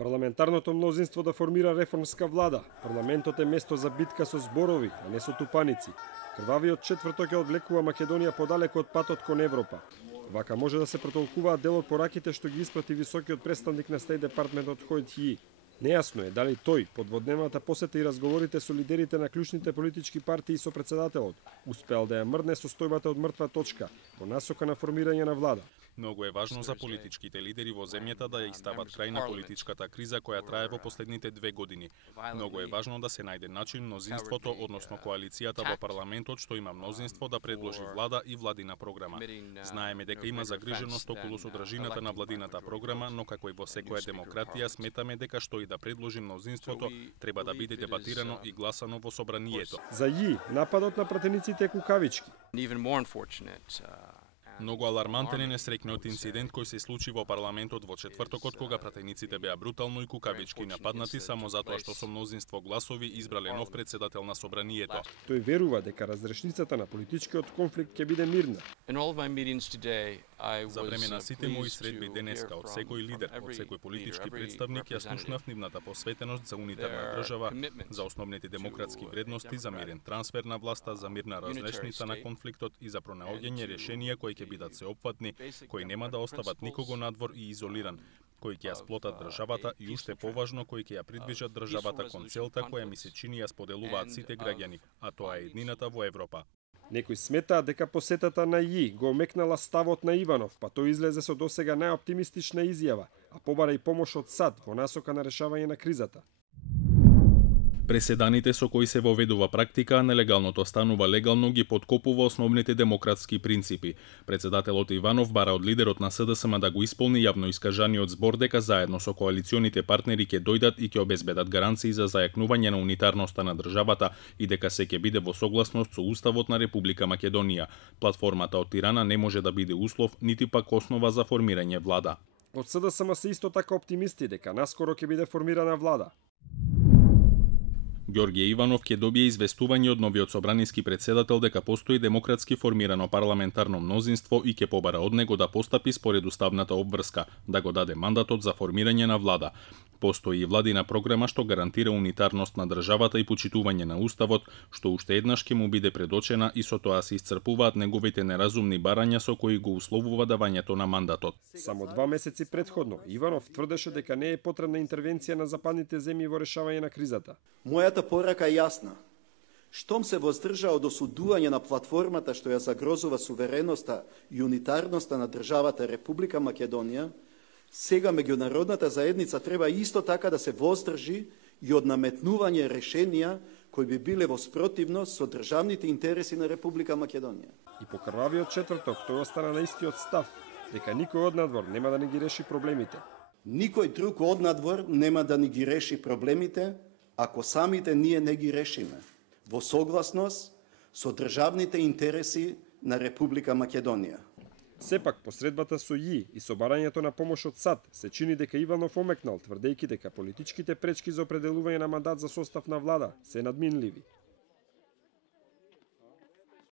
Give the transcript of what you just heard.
Парламентарното мнозинство да формира реформска влада. Парламентот е место за битка со зборови, а не со тупаници. Крвавиот четврток ќе одвлекува Македонија подалеку од патот кон Европа. Вака може да се протолкуваат дел од пораките што ги испрати високиот представник на Стејт департментот Хојт Хи. Нејасно е дали тој, под дводневната посета и разговорите со лидерите на клучните политички партии со председателот, успеал да ја мрдне состојбата од мртва точка по насока на формирање на влада. Многу е важно за политичките лидери во земјата да ја стават крај на политичката криза која трае во последните 2 години. Многу е важно да се најде начин мнозинството, односно коалицијата во парламентот што има мнозинство да предложи влада и владина програма. Знаеме дека има загриженост околу содржината на владината програма, но како и во секоја демократија сметаме дека што и да предложи мнозинството треба да биде дебатирано и гласано во собранието. За Ји, нападот на пратениците е кукавички. Многу алармантен е несреќниот инцидент кој се случи во парламентот во четвртокот кога пратениците беа брутално и кукавички нападнати само затоа што со мнозинство гласови избрале нов председател на собранието. Тој верува дека разрешницата на политичкиот конфликт ќе биде мирна. За време на сите мои средби денеска од секој лидер, од секој политички представник ја слушнав нивната посветеност за унитарна држава, за основните демократски вредности, за мирен трансфер на власта, за мирна разрешница на конфликтот и за пронаоѓање решенија кои ќе бидат сеопфатни, кои нема да остават никого надвор и изолиран, кои ќе ја сплотат државата и уште поважно кои ќе ја придвижат државата кон целта која ми се чини ја споделуваат сите граѓани, а тоа е еднината во Европа. Некои сметаат дека посетата на Ји го омекнала ставот на Иванов, па тој излезе со досега најоптимистична изјава, а побара и помош од САД во насока на решавање на кризата. Преседаните со кои се воведува практика, а нелегалното станува легално ги подкопува основните демократски принципи. Председателот Иванов бара од лидерот на СДСМ да го исполни јавно искажаниот збор дека заедно со коалиционите партнери ќе дојдат и ќе обезбедат гаранции за зајакнување на унитарноста на државата и дека се ќе биде во согласност со Уставот на Република Македонија. Платформата од Тирана не може да биде услов нити пак основа за формирање влада. Од СДСМ се исто така оптимисти дека наскоро ќе биде формирана влада. Ѓорѓе Иванов ќе добие известување од новиот собраниски председател дека постои демократски формирано парламентарно мнозинство и ќе побара од него да постапи според уставната обврска, да го даде мандатот за формирање на влада. Постои и владина програма што гарантира унитарност на државата и почитување на уставот, што уште еднаш ќе му биде предочена и со тоа се исцрпуваат неговите неразумни барања со кои го условува давањето на мандатот. Само 2 месеци претходно Иванов тврдеше дека не е потребна интервенција на западните земји во решавање на кризата. Мојата порака е јасна. Штом се воздржа од осудување на платформата што ја загрозува сувереноста и унитарноста на државата Република Македонија, сега меѓународната заедница треба исто така да се воздржи и од наметнување решенија кои би биле во спротивност со државните интереси на Република Македонија. И по крвавиот четврток тој остана на истиот став, дека никој однадвор нема да ни ги реши проблемите. Никој друг однадвор нема да ни ги реши проблемите, ако самите ние не ги решиме, во согласност со државните интереси на Република Македонија. Сепак, посредбата со Ји и со барањето на помош од САД, се чини дека Иванов омекнал, тврдејќи дека политичките пречки за определување на мандат за состав на влада се надминливи.